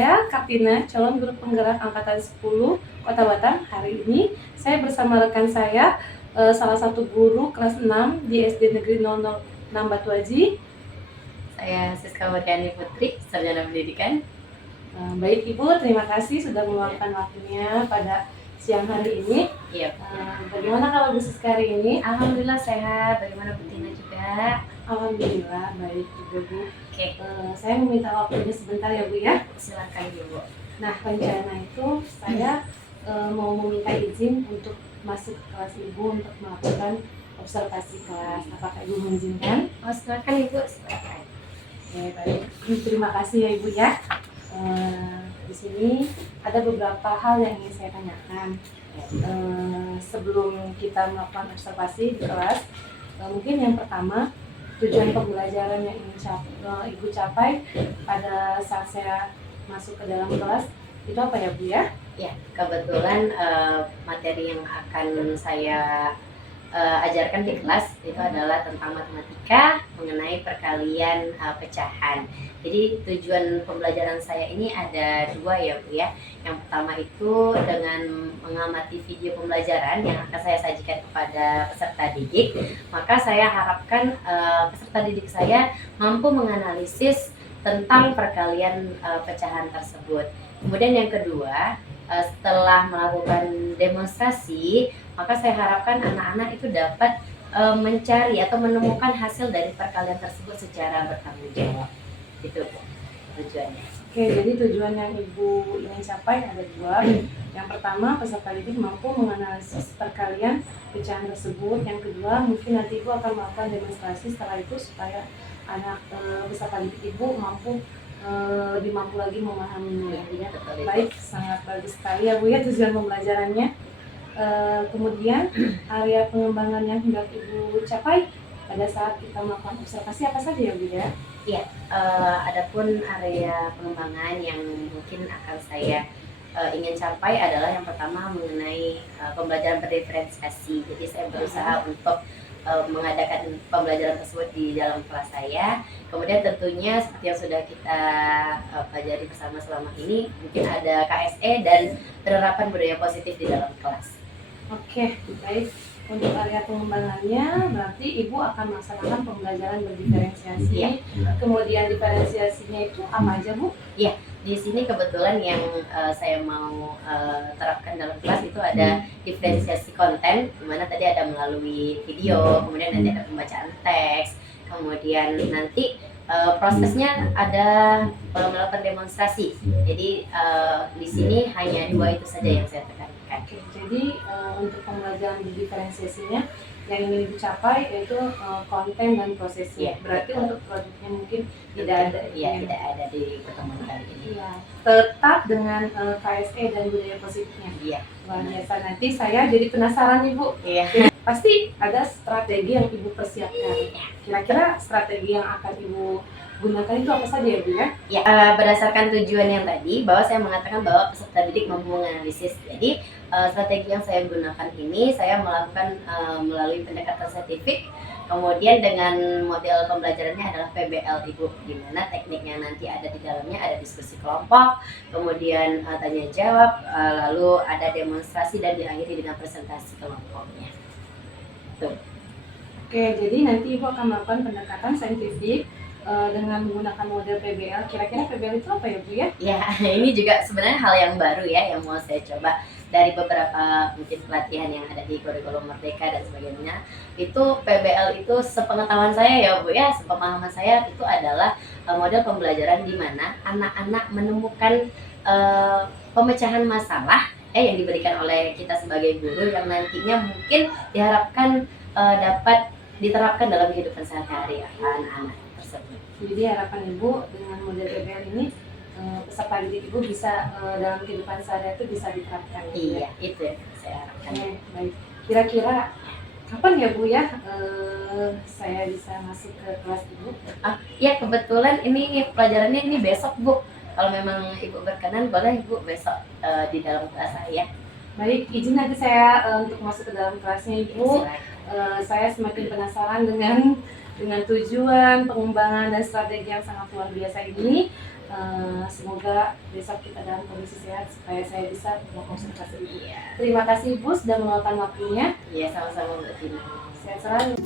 saya Kartina, calon guru penggerak angkatan 10 Kota Batam. Hari ini saya bersama rekan saya, salah satu guru kelas 6 di SD Negeri 006 Batu Aji. Saya Siska Murdiani Putri, sarjana pendidikan. Baik Ibu, terima kasih sudah meluangkan waktunya pada siang hari ini. Iya. Bagaimana kalau Bu Siska hari ini? Alhamdulillah sehat. Bagaimana Bu Tina juga? Alhamdulillah baik juga Bu. Oke. Saya meminta waktunya sebentar ya Bu ya. Silakan Ibu. Nah, rencana itu saya mau meminta izin untuk masuk ke kelas Ibu untuk melakukan observasi kelas. Apakah Ibu mengizinkan? Oh, silakan Ibu, silakan. Oke, baik. Terima kasih ya Ibu ya. Di sini ada beberapa hal yang ingin saya tanyakan. Sebelum kita melakukan observasi di kelas, mungkin yang pertama, tujuan pembelajaran yang ingin Ibu capai pada saat saya masuk ke dalam kelas itu apa ya Bu ya? Ya, kebetulan materi yang akan saya ajarkan di kelas itu adalah tentang matematika mengenai perkalian pecahan. Jadi tujuan pembelajaran saya ini ada dua ya Bu ya. Yang pertama itu dengan mengamati video pembelajaran yang akan saya sajikan kepada peserta didik, maka saya harapkan peserta didik saya mampu menganalisis tentang perkalian pecahan tersebut. Kemudian yang kedua, setelah melakukan demonstrasi, maka saya harapkan anak-anak itu dapat mencari atau menemukan hasil dari perkalian tersebut secara bertanggung jawab. Itu tujuannya. Oke, jadi tujuan yang Ibu ingin capai ada dua. Yang pertama, peserta didik mampu menganalisis perkalian pecahan tersebut. Yang kedua, mungkin nanti Ibu akan melakukan demonstrasi setelah itu supaya anak peserta didik Ibu lebih mampu lagi memahaminya. Ya. Baik, sangat bagus sekali ya Bu ya tujuan pembelajarannya. Kemudian area pengembangan yang hendak Ibu capai pada saat kita melakukan observasi apa saja ya Bu ya? Iya, adapun area pengembangan yang mungkin akan saya ingin capai adalah yang pertama mengenai pembelajaran berdiferensiasi. Jadi saya berusaha untuk mengadakan pembelajaran tersebut di dalam kelas saya. Kemudian tentunya seperti yang sudah kita pelajari bersama selama ini, mungkin ada KSE dan penerapan budaya positif di dalam kelas. Oke, baik. Untuk area pengembangannya berarti Ibu akan melaksanakan pembelajaran berdiferensiasi. Ya. Kemudian diferensiasinya itu apa aja Bu? Ya, di sini kebetulan yang saya mau terapkan dalam kelas itu ada diferensiasi konten, di mana tadi ada melalui video, kemudian nanti ada pembacaan teks, kemudian nanti prosesnya ada melakukan demonstrasi. Jadi di sini hanya dua itu saja yang saya tekankan. Oke, jadi untuk pembelajaran diferensiasinya yang ingin dicapai yaitu konten dan prosesnya. Berarti untuk produknya mungkin tidak ada. Iya, tidak ada di pertemuan kali ini. Iya, tetap dengan KSE dan budaya positifnya. Iya. Luar biasa. Nanti saya jadi penasaran nih Bu. Iya. Pasti ada strategi yang Ibu persiapkan. Kira-kira strategi yang akan Ibu gunakan itu apa saja ya Bu ya? Ya, berdasarkan tujuan yang tadi, bahwa saya mengatakan bahwa peserta didik mampu menganalisis. Jadi strategi yang saya gunakan ini saya melakukan melalui pendekatan saintifik. Kemudian dengan model pembelajarannya adalah PBL Ibu, di mana tekniknya nanti ada di dalamnya ada diskusi kelompok, kemudian tanya jawab, lalu ada demonstrasi dan diakhiri dengan presentasi kelompoknya. Tuh. Oke, jadi nanti Ibu akan melakukan pendekatan saintifik dengan menggunakan model PBL. Kira-kira PBL itu apa ya Bu ya? Ya, ini juga sebenarnya hal yang baru ya yang mau saya coba dari beberapa mungkin pelatihan yang ada di kurikulum Merdeka dan sebagainya. Itu PBL itu sepengetahuan saya ya Bu ya, sepemahaman saya itu adalah model pembelajaran di mana anak-anak menemukan pemecahan masalah yang diberikan oleh kita sebagai guru yang nantinya mungkin diharapkan dapat diterapkan dalam kehidupan sehari-hari anak-anak tersebut. Jadi harapan Ibu dengan model PBL ini peserta didik Ibu bisa dalam kehidupan sehari-hari itu bisa diterapkan. Iya, itu yang saya harapkan. Baik. Kira-kira kapan ya Bu ya saya bisa masuk ke kelas Ibu? Ya kebetulan ini pelajarannya ini besok Bu. Kalau memang Ibu berkenan boleh Ibu besok di dalam kelas saya. Baik, izin nanti saya untuk masuk ke dalam kelasnya Ibu. Saya semakin penasaran dengan tujuan pengembangan dan strategi yang sangat luar biasa ini. Semoga besok kita dalam kondisi sehat supaya saya bisa berkonsentrasi Ibu. Iya. Terima kasih Ibu sudah meluangkan waktunya. Iya, sama-sama Mbak Tina. Sehat selalu.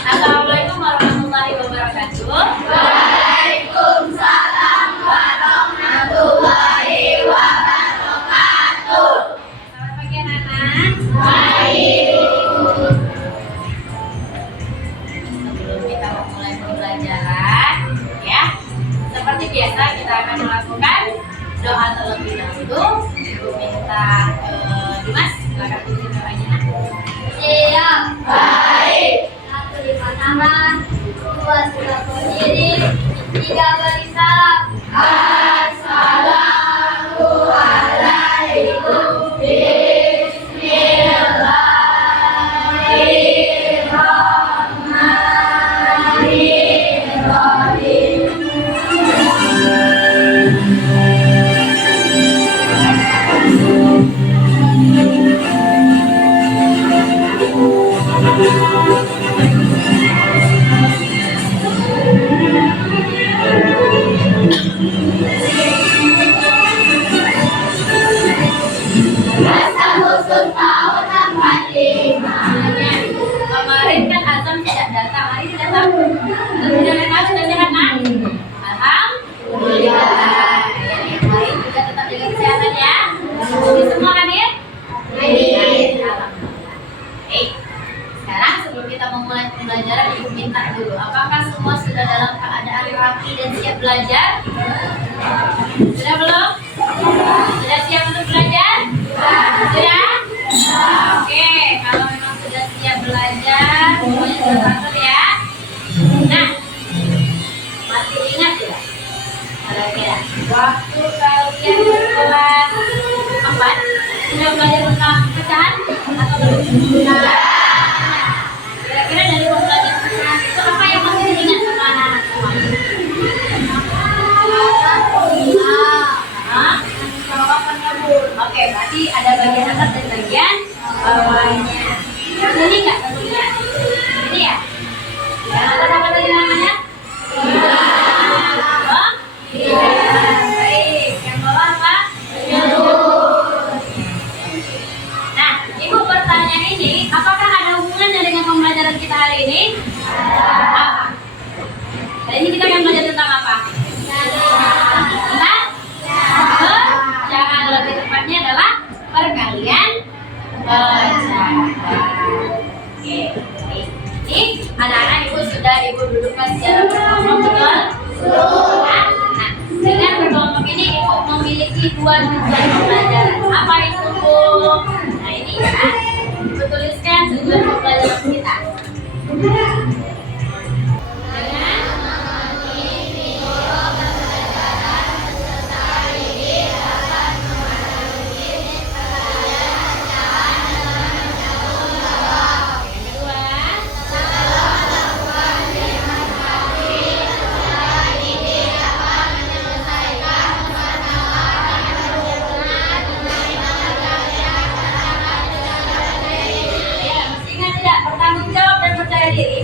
Assalamualaikum warahmatullahi wabarakatuh. Waalaikumsalam warahmatullahi wabarakatuh. Selamat pagi anak-anak. Baik. Sebelum kita memulai pembelajaran, ya, seperti biasa kita akan melakukan doa terlebih dahulu. Ibu minta Dimas, silakan tulis doanya. Siap. Baik. Satu lima tangan, dua sudah berdiri, tiga berisalam. Assalamualaikum. Bismillahirrahmanirrahim. Agustus tahun 45. Kemarin kan Azam tidak datang, hari ini datang. Sudah datang, sudah sehat kan? Alhamdulillah. Yang lain juga tetap jaga kesehatan ya. Oke, semua hadir? Alhamdulillah. Baik. Sekarang sebelum kita memulai pembelajaran, Ibu minta dulu, apakah semua sudah dalam keadaan rapi dan siap belajar? Sudah belum? Sudah siap untuk belajar? Sudah? Oke, kalau memang sudah siap belajar, semuanya sudah teratur ya. Nah, masih ingat ya? Kira-kira waktu kalian kelas 4 sudah belajar tentang pecahan atau belum? Kira-kira dari pembelajaran pecahan itu apa yang masih diingat sama anak-anak semua? Hah? Oke, berarti ada bagian atas dan bagian bawahnya. Ini enggak tentunya? Ini ya? Yang atas apa tadi namanya? Oh? Iya. Baik. Yang bawah apa? Nah, Ibu bertanya ini, apakah ada hubungannya dengan pembelajaran kita hari ini? Apa? Hari ini kita akan belajar tentang apa? Tentang? Jangan lebih tepatnya adalah perkalian pecahan. Oke, baik. Ini anak-anak Ibu sudah Ibu dudukkan secara berkelompok, betul? Nah, dengan berkelompok ini Ibu memiliki dua tujuan pembelajaran. Apa itu, Bu? Nah, ini ya. Ibu tuliskan tujuan pembelajaran kita.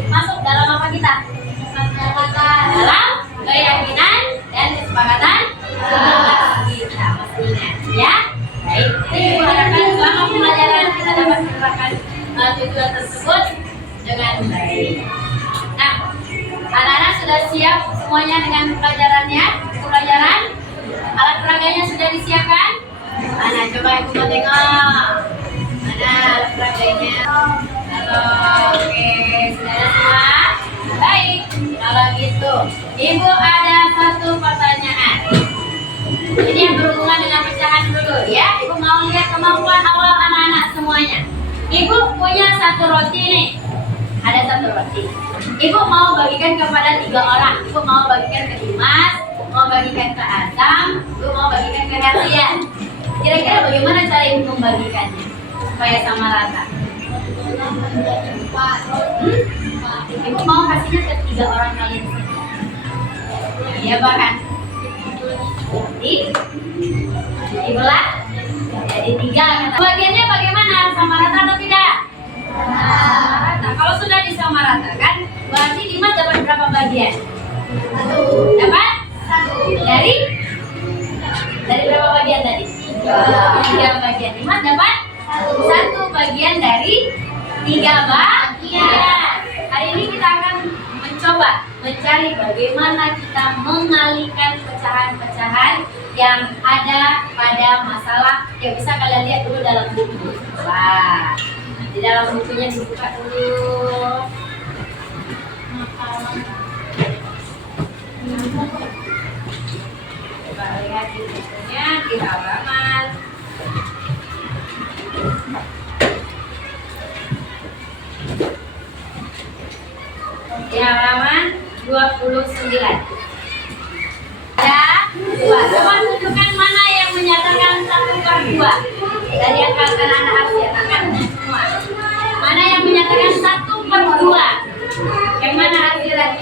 Masuk dalam apa kita? Dalam keyakinan dan kesepakatan kita. Masih ingat ya? Baik, jadi Ibu harapkan selama pembelajaran kita dapat menerapkan tujuan tersebut dengan baik. Nah, anak-anak sudah siap semuanya dengan pelajarannya? Pelajaran? Alat peraganya sudah disiapkan? Mana coba Ibu mau tengok. Mana alat peraganya? Oke, sudah ada semua? Baik, kalau gitu Ibu ada satu pertanyaan. Ini yang berhubungan dengan pecahan dulu ya. Ibu mau lihat kemampuan awal anak-anak semuanya. Ibu punya satu roti nih. Ada satu roti. Ibu mau bagikan kepada 3 orang. Ibu mau bagikan ke Dimas, mau bagikan ke Azam, Ibu mau bagikan ke Herlian. Kira-kira bagaimana cara Ibu membagikannya supaya sama rata? Ibu mau kasihnya ke 3 orang kalian. Iya bahkan. Jadi, Ibu lah. Jadi 3. Bagiannya bagaimana? Sama rata atau tidak? Samarata. Kalau sudah disamaratakan, berarti Dimas dapat berapa bagian? Dapat? Dari berapa bagian tadi? 3 bagian. Dimas dapat 1 bagian dari 3 bagian. Hari ini kita akan mencoba mencari bagaimana kita mengalihkan pecahan-pecahan yang ada pada masalah yang bisa kalian lihat dulu dalam buku. Wah, di dalam bukunya dibuka dulu. Coba lihat di bukunya di halaman di halaman 29. Ya, 2. Coba tunjukkan mana yang menyatakan 1/2. Dari yang kalian anak harus nyatakan semua. Mana yang menyatakan 1/2? Yang mana hasilnya?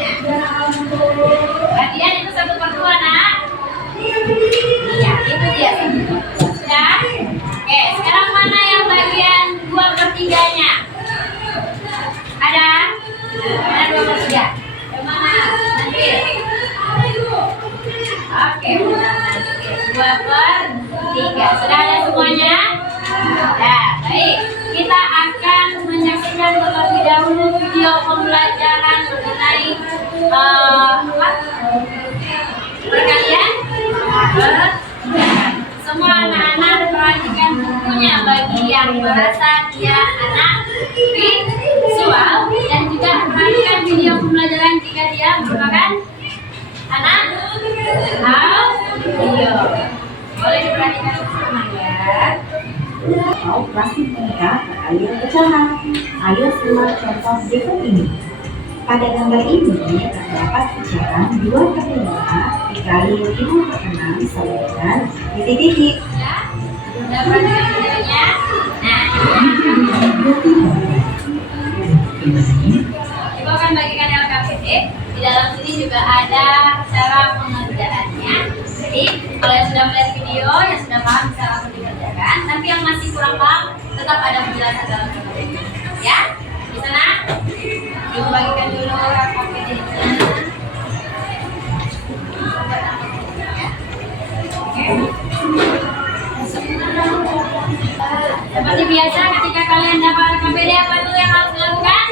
Bagian itu 1/2, nak? Iya, itu dia 1/2. Sudah? Oke, sekarang mana yang bagian 2/3-nya? Ada? Mana 2/3? Yang mana? Nanti. Oke, benar nanti. 2/3. Sudah ada semuanya? Nah, baik. Kita akan menyaksikan terlebih dahulu video pembelajaran mengenai perkalian. Semua anak-anak perhatikan bukunya bagi yang merasa dia anak visual, dan juga perhatikan video pembelajaran jika dia merupakan anak audio. Boleh diperhatikan bersama ya. Operasi tingkat peralihan pecahan. Ayo simak contoh berikut ini. Pada gambar ini terdapat pecahan 2/5 dikali 5/6 sama dengan titik-titik. Ya, sudah perhatikan videonya. Nah, Ibu akan bagikan LKPD. Di dalam sini juga ada cara pengerjaannya. Jadi, kalau yang sudah melihat video, yang sudah paham bisa langsung dikerjakan. Tapi yang masih kurang paham, tetap ada penjelasan dalam LKPD. Ya, di sana. Ibu bagikan dulu LKPD-nya. Oke. Seperti biasa, ketika kalian dapat LKPD, apa dulu yang harus dilakukan?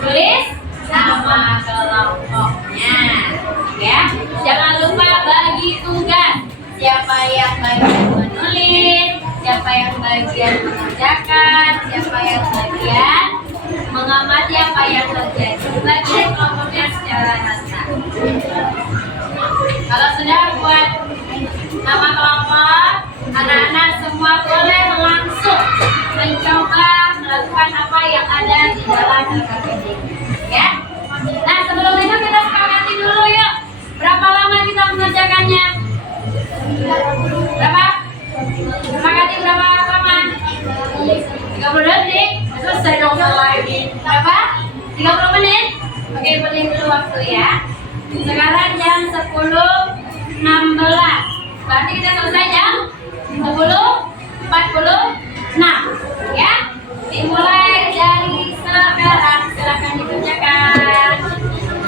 Tulis nama kelompoknya, ya. Jangan lupa bagi tugas. Siapa yang bagian menulis, siapa yang bagian mengerjakan, siapa yang bagian mengamati apa yang terjadi. Bagi kelompoknya secara rata. Kalau sudah buat nama kelompok, anak-anak semua boleh langsung mencoba melakukan apa yang ada di dalam LKPD. Ya. Nah, sebelum itu kita sepakati dulu yuk. Berapa lama kita mengerjakannya? Berapa? Sepakati berapa lama? 30 detik. Selesai dong lagi. Berapa? 30 menit? Oke, boleh dulu waktu ya. Sekarang jam 10.16. Berarti kita selesai jam 10.46. Ya. Dimulai dari sekarang. Silakan dikerjakan.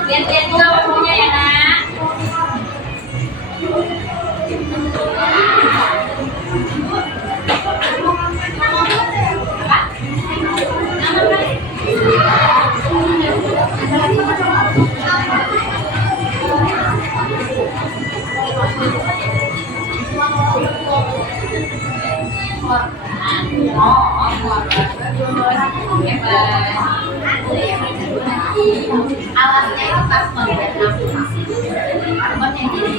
Lihat-lihat juga waktunya ya, nak. Alasnya itu karbon dan karbon yang jadi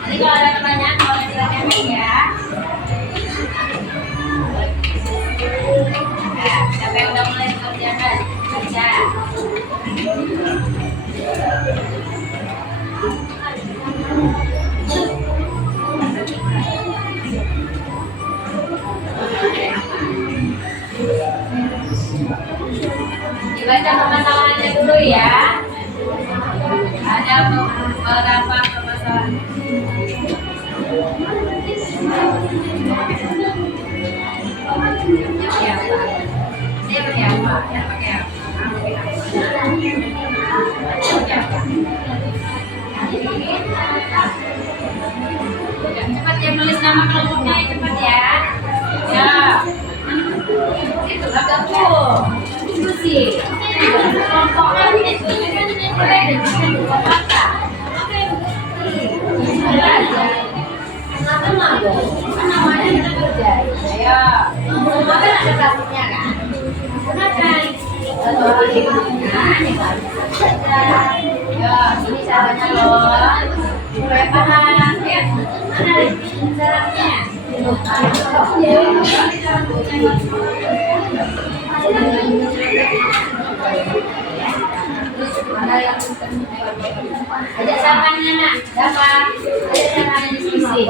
nanti kalau ada pertanyaan boleh ditanyakan ya. Nah, siapa yang udah mulai dikerjakan? Baca. Dibaca permasalahannya dulu ya. Ada beberapa permasalahan. nama kelompoknya yang cepat ya. Ya. Itu agak tuh. Diskusi. Kelompoknya diskusi kan dan bisa kata. Tenang dong. Namanya kita kerja. Ya. Semua kan ada kasusnya kan. Gunakan. Ya, ini caranya loh. Supaya paham. Ya, mana caranya? Ada caranya nak? Siapa? Ada caranya diskusi.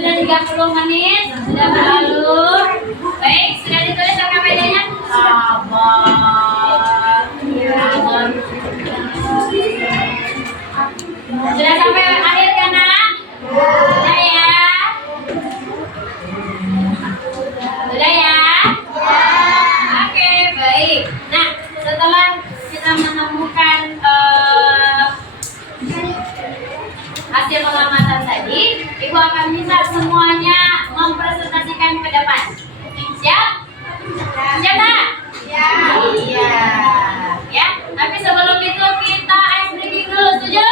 Sudah 30 menit, sudah berlalu. Baik, sudah ditulis RKPD-nya? Sabar. Sudah sampai akhir kan, Nak? Sudah ya? Sudah ya? Oke, baik. Nah, setelah kita menemukan hasil pengamatan tadi, Ibu akan minta semuanya mempresentasikan ke depan. Siap? Siap, Nak? Iya. Ya, tapi sebelum itu kita ice breaking dulu, setuju?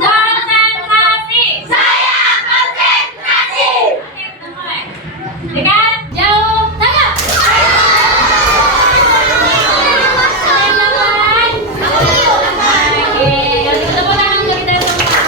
Konsentrasi. Saya konsentrasi. Oke, kita mulai. Dekat, jauh, tengah. Oke, yang tepuk tangan untuk kita semua.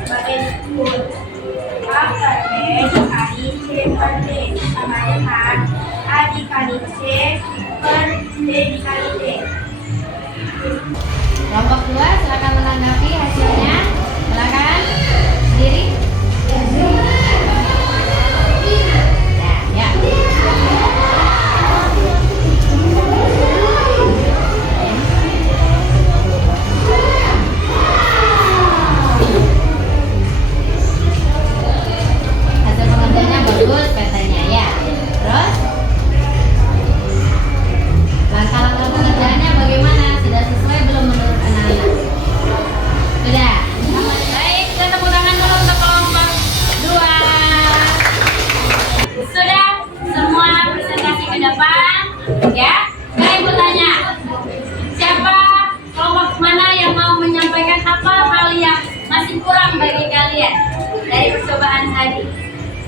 sebagai disebut A per B dikali C per D sama dengan A dikali C per D dikali D. Kelompok 2 silakan menanggapi hasilnya. Silakan sendiri. Ya. Hasil pengerjaannya bagus katanya ya. Terus langkah-langkah pengerjaannya bagaimana? Sudah sesuai belum menurut anak-anak? Sudah. Baik, kita tepuk tangan dulu untuk kelompok 2. Sudah semua presentasi ke depan, ya. Sekarang ibu tanya, siapa kelompok mana yang mau menyampaikan apa hal yang masih kurang bagi kalian dari percobaan tadi?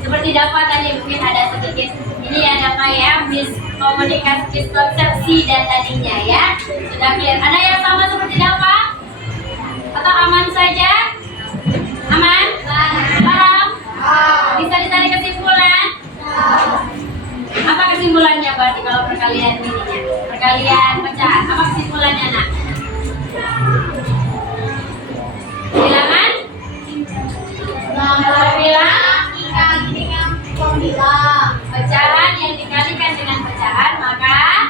Seperti dapat tadi mungkin ada sedikit ini ada kayak miskomunikasi, miskonsepsi dan tadinya ya. Sudah clear. Ada yang sama seperti dapat? Atau aman saja? Aman? Paham? Bisa ditarik kesimpulan? Apa kesimpulannya berarti kalau perkalian ininya? Perkalian pecahan. Apa kesimpulannya nak? Bilangan? Bilang pecahan yang dikalikan dengan pecahan maka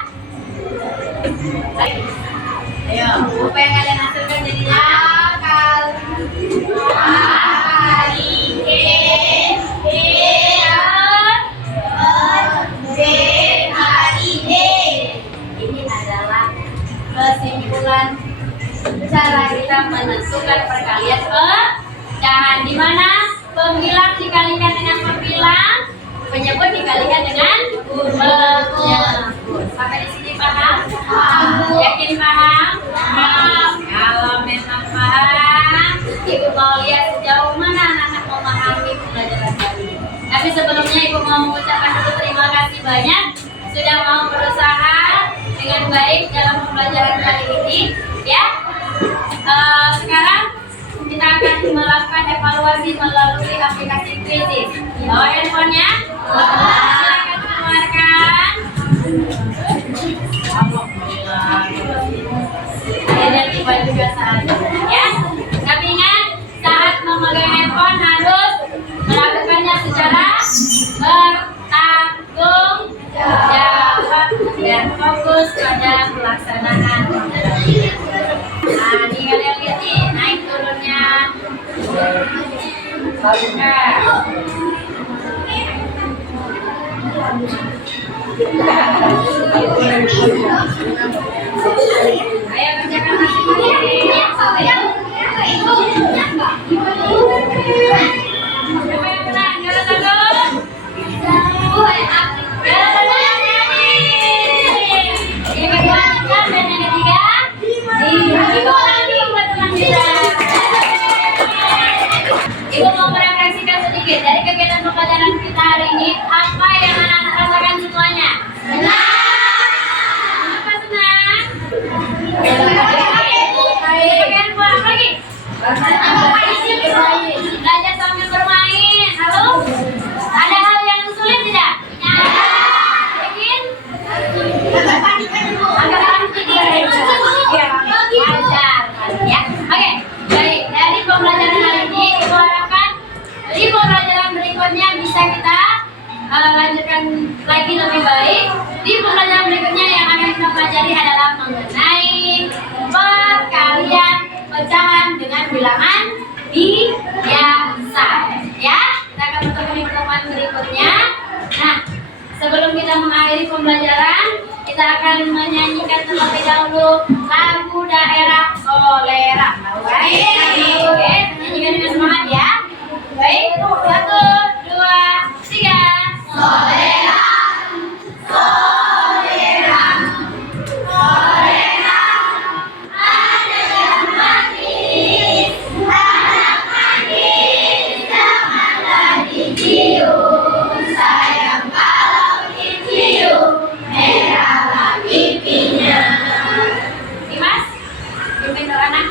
ayo apa yang kalian hasilkan jadinya A kali G D kali D. Ini adalah kesimpulan cara kita menentukan perkalian pecahan, di mana pembilang dikalikan dengan pembilang, penyebut dikalikan dengan penyebut. Sampai di sini paham? Yakin paham? Kalau memang paham, ibu mau lihat sejauh mana anak-anak memahami pembelajaran kali ini. Tapi sebelumnya ibu mau mengucapkan dulu terima kasih banyak sudah mau berusaha dengan baik dalam pembelajaran kali ini. Ya, sekarang kita akan melakukan evaluasi melalui aplikasi Quizizz. Bawa handphonenya, silakan keluarkan. Dan tiba juga saatnya, ya. Tapi ingat, saat memegang handphone harus melakukannya secara bertanggung jawab dan fokus pada pelaksanaan pembelajaran. Nah, ini kalian lihat nih, naik turunnya. Ayo kerjakan masing-masing. Siapa yang menang? Jalan dulu. Jalan dulu yang nyanyi. Yang kedua dan yang ketiga. Ibu lagi buat teman kita. Ibu mau merefleksikan sedikit dari kegiatan pembelajaran kita hari ini. Apa yang anak-anak rasakan semuanya? Senang. Apa senang? Bagian apa lagi? Belajar sambil bermain. Halo? Ada hal yang sulit tidak? Yakin? Agak panik wajar ya. Oke, baik. Dari pembelajaran hari ini, ibu harapkan di pembelajaran berikutnya bisa kita lanjutkan lagi lebih baik. Di pembelajaran berikutnya yang akan kita pelajari adalah mengenai perkalian pecahan dengan bilangan biasa. Ya, kita akan bertemu di pertemuan berikutnya. Nah, sebelum kita mengakhiri pembelajaran, kita akan menyanyikan terlebih dahulu lagu daerah Solera. Baik, oke, nyanyikan dengan semangat ya. Baik, 1, 2, 3. Solera, solera, solera. Ada yang manis, anak manis, janganlah dicium. Sayang kalau dicium, merahlah pipinya. Dimas, pimpin doa anak.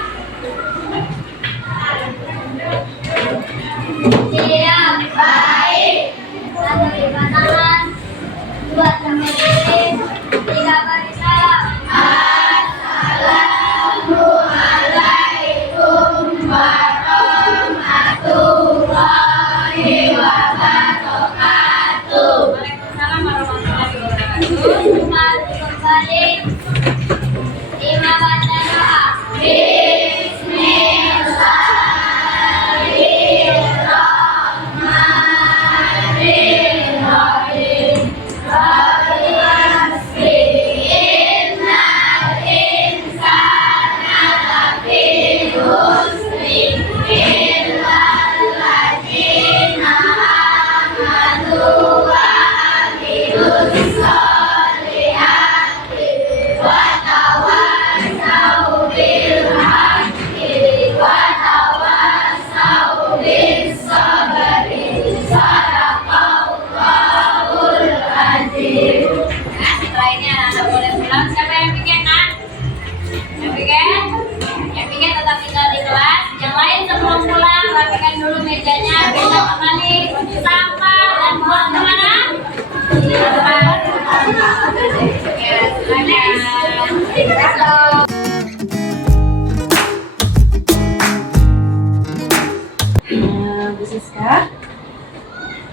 Siska.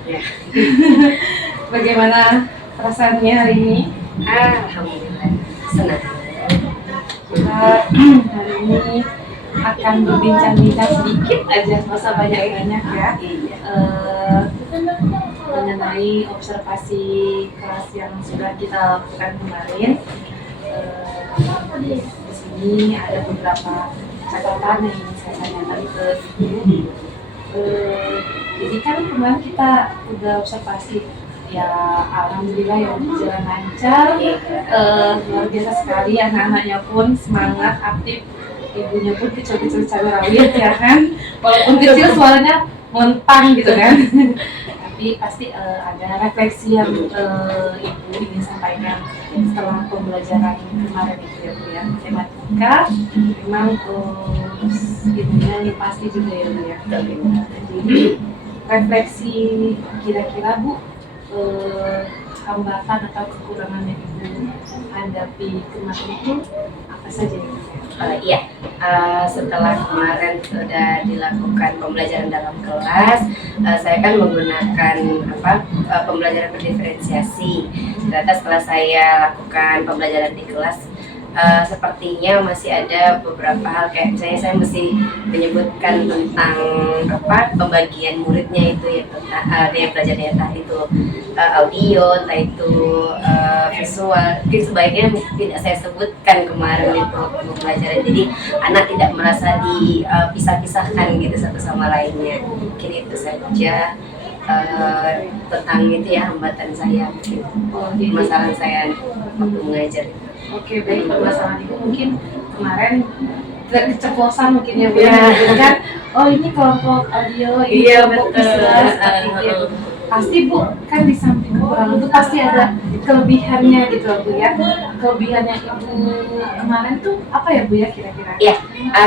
Ya. Bagaimana perasaannya hari ini? Alhamdulillah senang. Kita hari ini akan berbincang-bincang sedikit aja, nggak usah banyak-banyak ya, mengenai observasi kelas yang sudah kita lakukan kemarin. Di sini ada beberapa catatan yang ingin saya tanyakan ke Ibu. Jadi kan kemarin kita udah observasi, ya alhamdulillah ya berjalan lancar, luar biasa sekali, anak-anaknya pun semangat, aktif, ibunya pun kecil-kecil cabai rawit ya kan, walaupun kecil suaranya montang gitu kan. Tapi pasti ada refleksi yang ibu ingin sampaikan setelah pembelajaran kemarin itu ya Bu ya, matematika memang ibunya ini pasti juga ya Bu ya. Jadi refleksi kira-kira Bu, hambatan atau kekurangan yang ibu hadapi kemarin itu apa saja ya? Iya, setelah kemarin sudah dilakukan pembelajaran dalam kelas, saya kan menggunakan pembelajaran berdiferensiasi. Ternyata setelah saya lakukan pembelajaran di kelas, sepertinya masih ada beberapa hal, kayak misalnya saya mesti menyebutkan tentang pembagian muridnya itu ya, daya belajarnya entah itu audio, entah itu visual. Mungkin sebaiknya tidak saya sebutkan kemarin itu pembelajaran, jadi anak tidak merasa dipisah-pisahkan gitu satu sama lainnya. Mungkin itu saja tentang itu ya, hambatan saya mungkin, permasalahan saya waktu mengajar. Oke, baik, permasalahan itu mungkin kemarin tidak keceplosan mungkin ya Bu ya, kan? Oh ini kelompok audio, ini kelompok visual, seperti itu ya Bu. Pasti Bu, kan di samping kekurangan itu pasti ada kelebihannya gitu Bu ya. Kelebihannya Ibu kemarin tuh apa ya Bu ya kira-kira? Iya,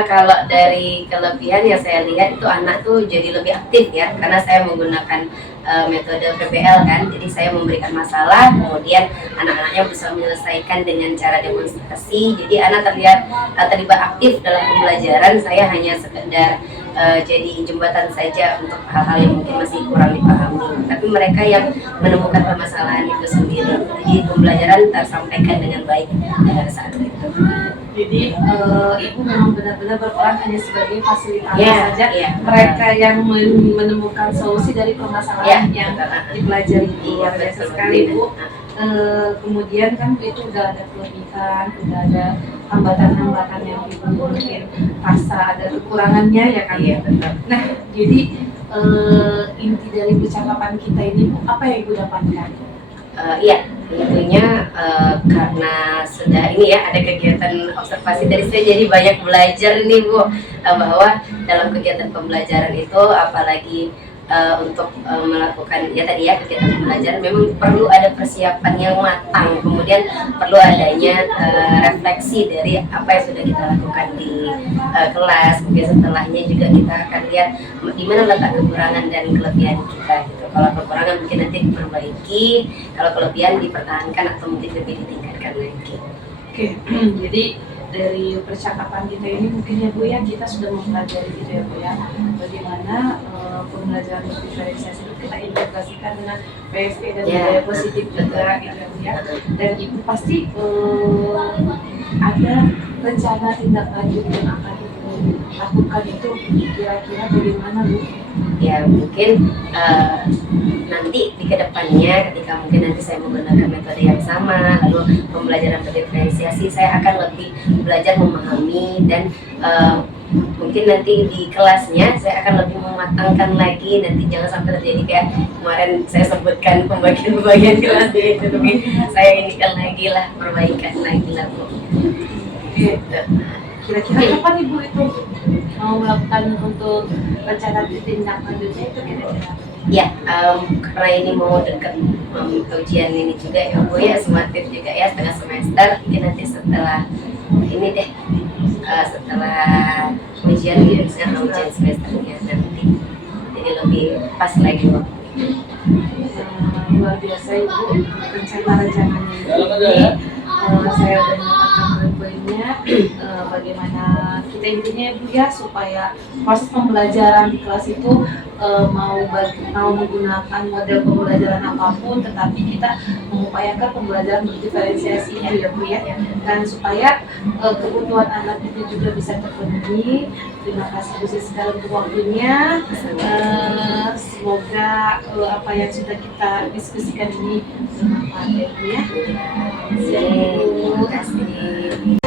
kalau dari kelebihan yang saya lihat itu anak tuh jadi lebih aktif ya, karena saya menggunakan metode PBL kan, jadi saya memberikan masalah, kemudian anak-anaknya bisa menyelesaikan dengan cara demonstrasi, jadi anak terlihat terlibat aktif dalam pembelajaran. Saya hanya sekedar jadi jembatan saja untuk hal-hal yang mungkin masih kurang dipahami, tapi mereka yang menemukan permasalahan itu sendiri, jadi pembelajaran tersampaikan dengan baik pada saat itu. Jadi Ibu memang benar-benar berperan hanya sebagai fasilitator saja, mereka betul. yang menemukan solusi dari permasalahan yang dipelajari. Luar biasa sekali Bu. Kemudian kan itu udah ada kelebihan, udah ada hambatan-hambatan yang Ibu mungkin rasa ada kekurangannya ya kan? Iya, betul. Nah, jadi inti dari percakapan kita ini Bu, apa yang Ibu dapatkan? Iya, tentunya karena sudah ini ya ada kegiatan observasi dari saya, jadi banyak belajar nih Bu, bahwa dalam kegiatan pembelajaran itu apalagi untuk melakukan ya tadi ya kegiatan pembelajaran memang perlu ada persiapan yang matang, kemudian perlu adanya refleksi dari apa yang sudah kita lakukan di kelas. Mungkin setelahnya juga kita akan lihat di mana letak kekurangan dan kelebihan kita gitu. Kalau kekurangan mungkin nanti diperbaiki, kalau kelebihan dipertahankan atau mungkin lebih ditingkatkan lagi. Oke, jadi dari percakapan kita ini mungkin ya Bu ya, kita sudah mempelajari gitu ya Bu ya, bagaimana pembelajaran diferensiasi itu kita integrasikan dengan PSE dan budaya positif juga gitu ya Bu ya. Dan Ibu pasti ada rencana tindak lanjut yang akan Ibu lakukan itu kira-kira bagaimana Bu? Ya mungkin nanti di kedepannya ketika mungkin nanti saya menggunakan metode yang sama, lalu pembelajaran berdiferensiasi, saya akan lebih belajar memahami dan mungkin nanti di kelasnya saya akan lebih mematangkan lagi, nanti jangan sampai terjadi kayak kemarin saya sebutkan pembagian kelas itu, tapi saya inikan lagi lah, perbaikan lagi lah Bu. Gitu. Kira-kira kapan Ibu itu mau melakukan untuk rencana tindak lanjutnya itu kira-kira? Ya, karena ini mau deket ujian ini juga ya Bu ya, sumatif juga ya, setengah semester, mungkin nanti setelah ini deh, setelah ujian ujian semesternya nanti, jadi lebih pas lagi waktu. Luar biasa Ibu rencana-rencananya ini. Saya udah mendapatkan poin-poinnya, bagaimana kita kita intinya Bu ya, supaya proses pembelajaran di kelas itu mau menggunakan model pembelajaran apapun, tetapi kita mengupayakan pembelajaran berdiferensiasi itu ya Bu ya, dan supaya kebutuhan anak itu juga bisa terpenuhi. Terima kasih Bu Siska untuk waktunya. Semoga apa yang sudah kita diskusikan ini bermanfaat ya Bu ya. Terima kasih.